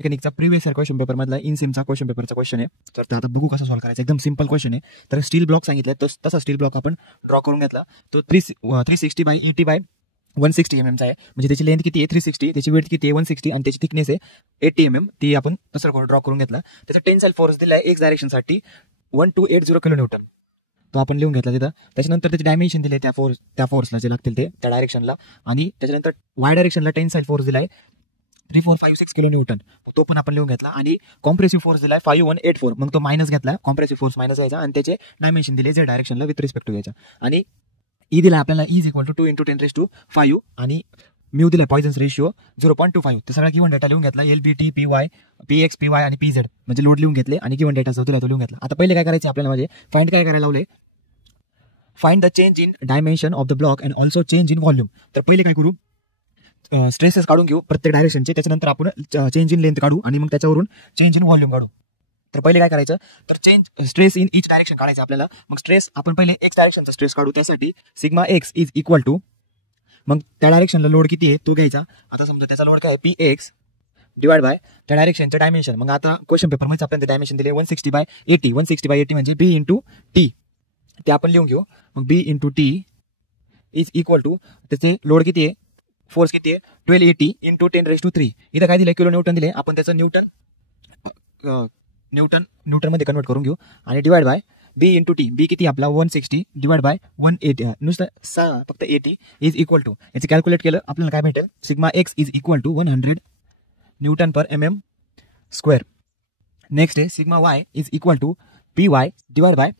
मेकॅनिकचा previous year question paper मधला इनसिमचा question पेपरचा question आहे. तर आता बघू कसं सॉल्व्ह करायचं. एकदम सिंपल क्वेश्चन आहे. तर स्टील ब्लॉक सांगितलं तसा स्टील ब्लॉक आपण ड्रॉ करून घेतला. तो 360 बाय 80 बाय 160 mm चा आहे. म्हणजे त्याची लेंथ किती आहे 360, त्याची विड्थ किती आहे 160 आणि त्याची थिकनेस आहे 80 mm. ती आपण तसं ड्रॉ करून घेतला. त्याचा टेन्साइल फोर्स दिला आहे एक्स डायरेक्शनसाठी 1280 किलो न्यूटन. तो आपण लिहून घेतला तिथं. त्याच्यानंतर त्याचे डायमेन्शन दिले त्या फोर्सला जे लागतील ते त्या डायरेक्शनला. आणि त्याच्यानंतर वाय डायरेक्शनला टेन्साइल फोर्स दिलाय 3456 किलो न्यूटन. तो पण आपण लिहून घेतला. आणि कॉम्प्रेसिव्ह फोर्स दिलाय 5184. मग तो मायनस घेतला, कॉम्प्रेसिव्ह फोर्स मायनस यायचा आणि त्याचे डायमेन्शन दिले जे डायरेक्शनला विथ रिस्पेक्ट टू यायचा. आणि ई दिला आपल्याला इज इक्वल टू 2 × 10⁵ आणि म्यू दिला पॉइझन्स रेशिओ 0.25. ते सगळा गिवन डेटा लिहून घेतला. LBT, PY, PX, PY आणि PZ म्हणजे लोड लिहून घेतले आणि गिवन डेटा जो दिला तो लिहून घेतला. आता पहिले काय करायचं आपल्याला, म्हणजे फाइंड काय करायला लावले, find the change in dimension of the block and also change in volume. तर पहिले काय करू, स्ट्रेसेस काढून घेऊ प्रत्येक डायरेक्शनचे. त्याच्यानंतर आपण चेंज इन लेंथ काढू आणि मग त्याच्यावरून चेंज इन व्हॉल्यूम काढू. तर पहिले काय करायचं, तर स्ट्रेस इन इच डायरेक्शन काढायचं आपल्याला. मग स्ट्रेस आपण पहिले एक्स डायरेक्शनचा स्ट्रेस काढू. त्यासाठी sigma X is equal to, मग त्या डायरेक्शनला लोड किती आहे तो घ्यायचा. आता समजा त्याचा लोड काय आहे PX डिवाइड बाय त्या डायरेक्शनचं डायमेन्शन. मग आता क्वेश्चन पेपरमध्ये आपल्याला डायमेन्शन दिले 160 बाय 80. 160 बाय 80 म्हणजे B × T. ते आपण लिहून घेऊ. मग B × T is equal to त्याचे लोड किती आहे, फोर्स किती आहे 1280 × 10⁵. इथं काय दिले, किलो न्यूटन दिले. आपण त्याचं न्यूटन मध्ये कन्वर्ट करून घेऊ आणि divide by B × T. B किती आपला 160 डिवाइड बाय 180 नुसतं फक्त 80 इज इक्वल टू, याचे कॅल्क्युलेट केलं आपल्याला काय भेटेल, sigma X is equal to 100 Nm². Next आहे sigma Y is equal to PY divide by,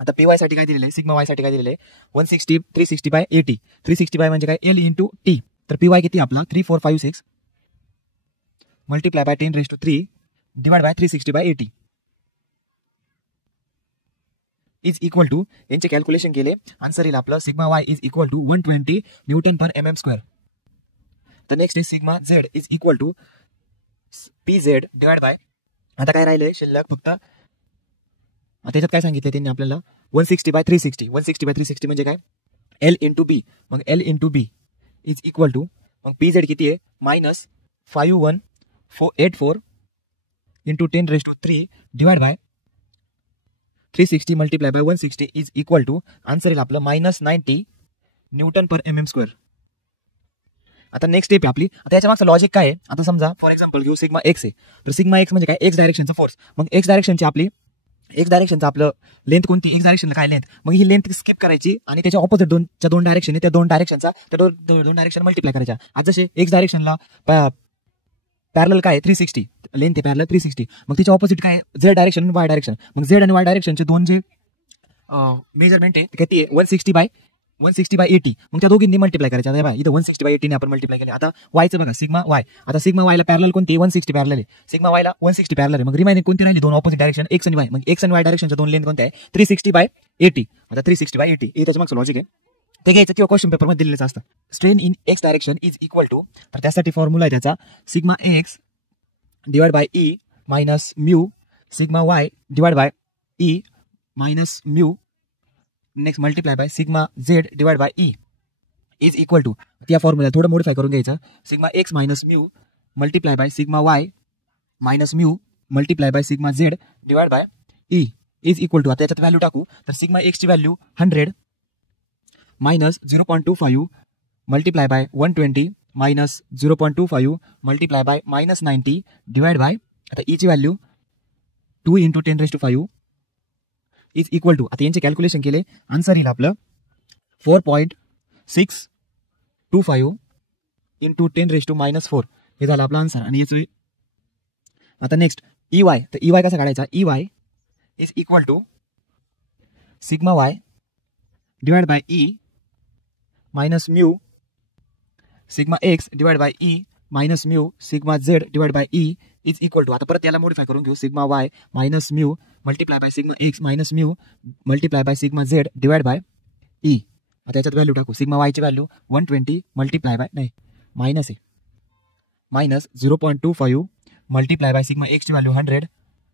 आता PY साठी काय दिलेलं आहे, सिग्मा वाय साठी काय दिलेलं आहे 160 360 बाय 80. 360 बाय म्हणजे काय L × T. तर PY किती आपला 3456 multiply by 10⁵ divide by 360 by 80 is equal to, यांचे कॅल्क्युलेशन केले आन्सर येईल आपलं sigma Y is equal to 120 Nm². तर नेक्स्ट आहे sigma Z is equal to PZ divide by, आता काय राहिलंय शिल्लक फक्त, त्याच्यात काय सांगितलं त्यांनी आपल्याला 160 बाय 360. 160 बाय 360 म्हणजे काय L × B. मग L × B is equal to, मग PZ किती आहे -5184 × 10⁵ divide by 360 multiply by 160 is equal to, answer येईल आपलं -90 Nm². आता नेक्स्ट स्टेप आहे आपली. आता याच्या मागचं लॉजिक काय आहे, आता समजा फॉर एक्झाम्पल घेऊ सिग्मा एक्स आहे. तर सिग्मा एक्स म्हणजे काय एक्स डायरेक्शनचा फोर्स. मग एक्स डायरेक्शनची आपलं लेंथ कोणती, एक्स डायरेक्शनला काय लेंथ, मग ही लेंथ स्किप करायची आणि त्याच्या ऑपोजिट दोन डायरेक्शन आहे, त्या दोन डायरेक्शन मल्टिप्लाय करायच्या. आज जसे एक्स डायरेक्शनला पॅरल काय 360 लेंथ आहे, पॅरल 360. मग त्याच्या ऑपोजिट काय झेड डायरेक्शन, वाय डायरेक्शन. मग झेड आणि वाय डायरेक्शनचे दोन जे मेजरमेंट आहे किती आहे 160 बाय 80. मग त्या दोघींनी मल्टिप्लाय करायचं. आता इथं 160 बाय 80 ने आपण मल्टिप्लाय केले. आता वायचं बघा सिग्मा वाय, आता सिग्मा वायला पॅरल कोणती 160 पॅरल आहे, सिग्मा वायला 160 पॅरल आहे. मग रिमाइनिंग कोणती राहिली, दोन ऑपोजिट डायरेक्शन एक्स आणि वाय. मग एक्स आणि वाय डायरेक्शनच्या दोन लेंथ कोणत्या आहे 360 बाय 80. आता 360 बाय 80 हे त्याच्या मागचं लॉजिक आहे, ते घ्यायचं किंवा क्वेश्चन पेपरमध्ये दिलेलं असतं. Strain in X direction is equal to, तर त्यासाठी फॉर्म्युला आहे त्याचा sigma X divide by E minus mu sigma Y divide by E minus mu next multiply by sigma Z divide by E is equal to, त्या formula थोडं modify करून घ्यायचं. Sigma X minus mu multiply by sigma Y minus mu multiply by sigma Z divide by E is equal to, आता याच्यात value टाकू. तर sigma एक्सची value 100 minus 0.25 multiply by 120 minus 0.25 multiply by -90 divide by, आता E ची value 2 × 10⁵ is equal to, आता यांचे calculation केले आन्सर येईल आपलं 4.625 × 10⁻⁴. हे झालं आपलं आन्सर. आणि याचं आता नेक्स्ट EY, तर EY कसा काढायचा, EY is equal to sigma Y divide by E minus mu sigma X divide by E minus mu sigma Z divide by E is equal to, आता परत याला मॉडिफाय करून घेऊ. Sigma Y minus mu multiply by sigma X minus mu multiply by sigma Z divide by E. आता याच्यात value टाकू. Sigma वायची value 120 multiply by minus 0.25 multiply by sigma एक्सची value 100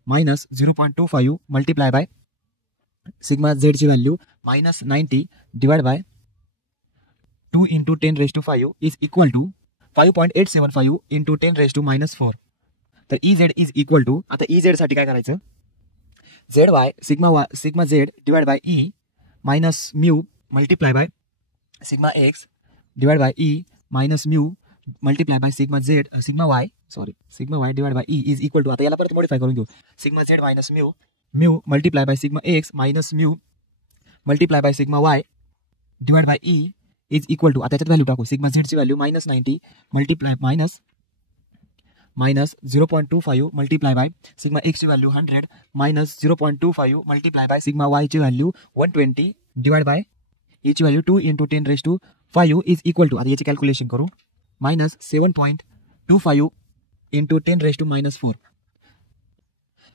minus 0.25 multiply by sigma झेडची value -90 divide by 2 × 10⁵ is equal to 5.875 × 10⁻⁴. तर EZ is equal to, आता EZ साठी काय करायचं, ZY sigma Z divide by E minus mu multiply by sigma X divide by E minus mu multiply by sigma Y divide by E is equal to, आता याला परत modify करून घेऊ, sigma Z minus mu multiply by sigma X minus mu multiply by sigma Y divide by E is equal to, आता याच्यात value टाकू, sigma Z ची value -90 multiply minus 0.25 multiply by sigma X ची value 100 minus 0.25 multiply by sigma Y ची value 120 divide by E ची value 2 × 10⁵ is equal to, आता याची calculation करू, मायनस 7.25 × 10⁻⁴.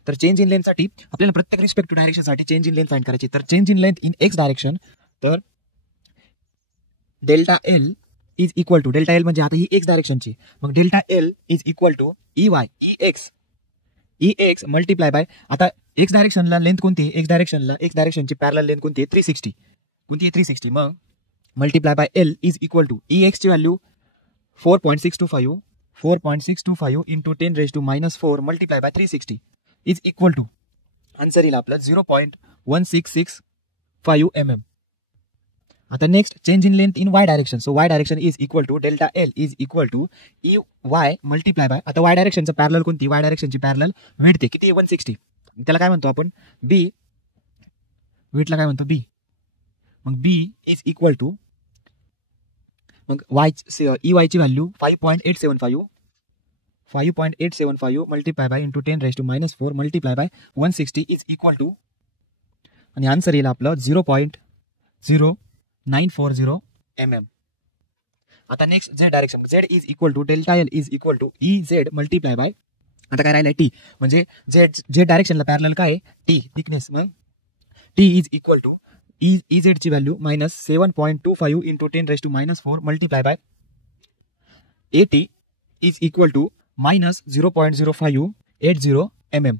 तर चेंज इन लेंथसाठी आपल्याला प्रत्येक रिस्पेक्ट टू डायरेक्शनसाठी चेंज इन लेंथ फाइंड करायची. तर change in length in X direction, तर delta L is equal to, delta L म्हणजे आता ही एक्स डायरेक्शनची, मग delta L is equal to EY EX multiply by, आता एक्स डायरेक्शनला लेंथ कोणती आहे, एक्स डायरेक्शनची पॅरलल लेंथ कोणती आहे, 360, कोणती आहे 360, मग multiply by L is equal to EX ची value 4.625 × 10⁻⁴ multiply by 360 is equal to, answer येईल आपलं 0.1665 mm. आता next change in length in Y direction, so Y direction is equal to delta L is equal to EY multiply by, आता Y डायरेक्शनचं parallel कोणती, Y डायरेक्शनची parallel width आहे किती, 160, त्याला काय म्हणतो आपण बी, विड्थला काय म्हणतो बी, मग बी इज इक्वल टू, मग EY ची value 5.875 multiply by × 10⁻⁴ multiply by 160 is equal to, आणि आन्सर येईल आपलं 0.0940 mm. आता next Z direction, Z is equal to delta L is equal to EZ multiply by, आता काय राहिलं T, म्हणजे Z डायरेक्शनला पॅरलल काय आहे T थिकनेस, मग T is equal to EZ ची value -7.25 × 10⁻⁴ multiply by AT is equal to -0.0580 mm.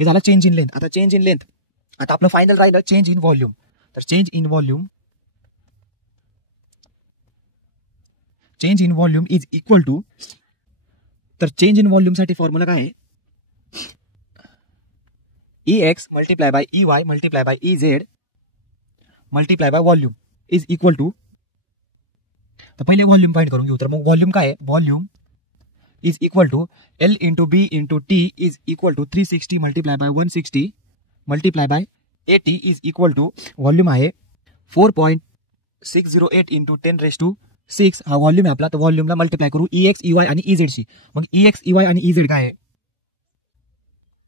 हे झालं चेंज इन लेंथ. आता चेंज इन लेंथ, आता आपलं फायनल राहिलं चेंज इन व्हॉल्यूम. तर change in volume is equal to, तर चेंज इन व्हॉल्यूम साठी फॉर्म्युला काय आहे, EX multiply by EY multiply by EZ multiply by volume is equal to, तर पहिले व्हॉल्यूम फाइंड करून घेऊ. तर मग व्हॉल्यूम काय आहे, volume is equal to L × B × T is equal to 360 multiply by 160 multiply by AT is equal to, volume आहे 4.608 × 10⁶. हा व्हॉल्यूम आहे आपला. तर व्हॉल्यूमला मल्टिप्लाय करू EX EY आणि EZ शी. मग EX EY आणि EZ काय आहे,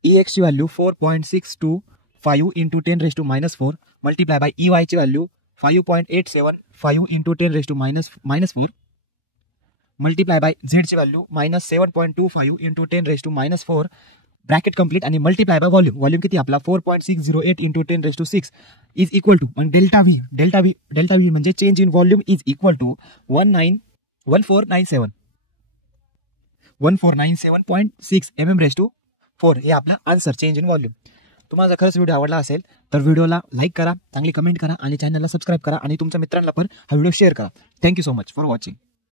EX ची व्हॅल्यू 4.625 × 10⁻⁴ मल्टिप्लाय बाय EY ची व्हॅल्यू 5.875 × 10⁻⁴ मल्टिप्लाय बाय Z ची व्हॅल्यू -7.25 × 10⁻⁴, ब्रॅकेट कंप्लीट, आणि मल्टिप्लाय बाय व्हॉल्यूम किती आपला 4.608 × 10⁶ इज इक्वल टू, आणि डेल्टा व्ही म्हणजे change in volume is equal to 1497.6 mm⁴. हे आपला आन्सर चेंज इन व्हॉल्यूम. तुम्हाला जर खरंच व्हिडिओ आवडला असेल तर व्हिडिओला लाईक करा, चांगली कमेंट करा, आणि चॅनलला सबस्क्राईब करा, आणि तुमच्या मित्रांना पण हा व्हिडिओ शेअर करा. Thank you so much for watching.